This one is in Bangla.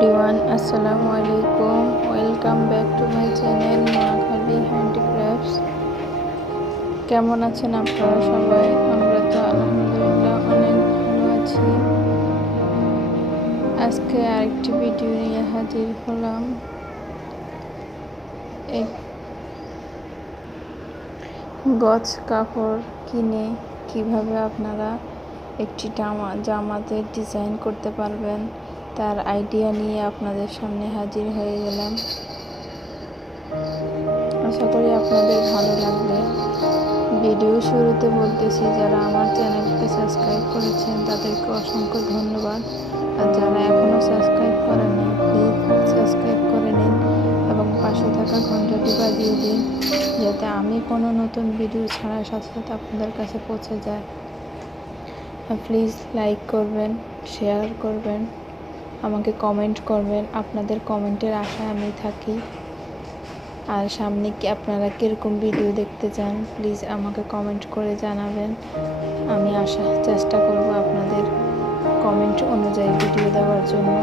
এভরিওয়ান, আসসালামু আলাইকুম। Welcome back to my channel Noakhali handicrafts. কেমন আছেন আপনারা সবাই? আমরা তো আলহামদুলিল্লাহ অনেক ভালো আছি। আজকে আরেকটি ভিডিও নিয়ে হাজির হলাম। এক গজ কাপড় কিনে কিভাবে আপনারা একটি জামাতে ডিজাইন করতে পারবেন তার আইডিয়া নিয়ে আপনাদের সামনে হাজির হয়ে গেলাম। আশা করি আপনাদের ভালো লাগবে। ভিডিও শুরুতে বলতেছি, যারা আমার চ্যানেলকে সাবস্ক্রাইব করেছেন তাদেরকে অসংখ্য ধন্যবাদ। আর যারা এখনও সাবস্ক্রাইব করেননি, প্লিজ সাবস্ক্রাইব করে নিন এবং পাশে থাকা ঘন্টাটি বাজিয়ে দিন, যাতে আমি কোনো নতুন ভিডিও ছাড়ার সাথে সাথে আপনাদের কাছে পৌঁছে যায়। প্লিজ লাইক করবেন, শেয়ার করবেন, আমাকে কমেন্ট করবেন। আপনাদের কমেন্টের আশায় আমি থাকি। আর সামনে কি আপনারা কীরকম ভিডিও দেখতে চান, প্লিজ আমাকে কমেন্ট করে জানাবেন। আমি চেষ্টা করব আপনাদের কমেন্ট অনুযায়ী ভিডিও দেওয়ার জন্য।